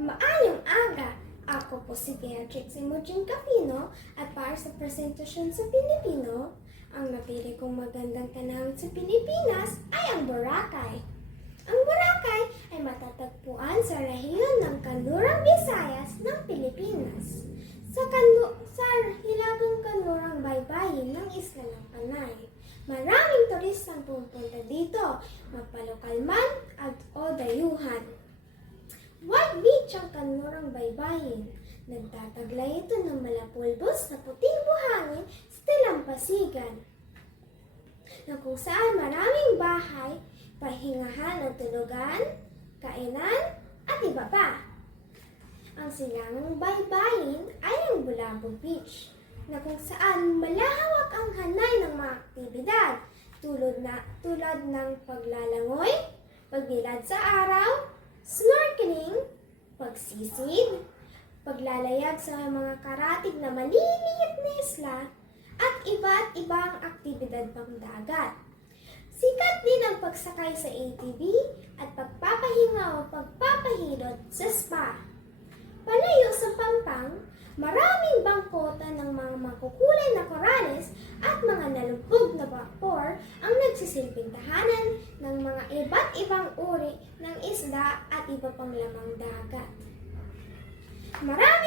Maayong aga! Ako po si Beatrix Imogen Capino at para sa presentasyon sa Pilipino, ang napili kong magandang tanawin sa Pilipinas ay ang Boracay. Ang Boracay ay matatagpuan sa rehiyon ng Kanlurang Visayas ng Pilipinas. Sa, kanlu- sa hilagang kanlurang baybayin ng Isla ng Panay. Maraming turistang pupunta dito, magpalokal man at o dayuhan. White Beach ang kanlurang baybayin. Nagtataglay ito ng malapulbos na puting buhangin sa talampasigan na kung saan maraming bahay, pahingahan at tulugan, kainan, at iba pa. Ang silangang baybayin ay ang Bulabog Beach, na kung saan malahawak ang hanay ng mga aktibidad tulad, na, tulad ng paglalangoy, pagbilad sa araw, snorkeling, pagsisid, paglalayag sa mga karatig na maliliit na isla, at iba't ibang aktibidad pang dagat. Sikat din ang pagsakay sa ATV at pagpapahinga o pagpapahilot sa spa. Palayo sa Pampang, maraming bangkota ng mga makukulay na korales at mga nalubog na vapor ang nagsisilbing tahanan ng mga iba't ibang uri ng isda at iba pang lamang dagat. Maraming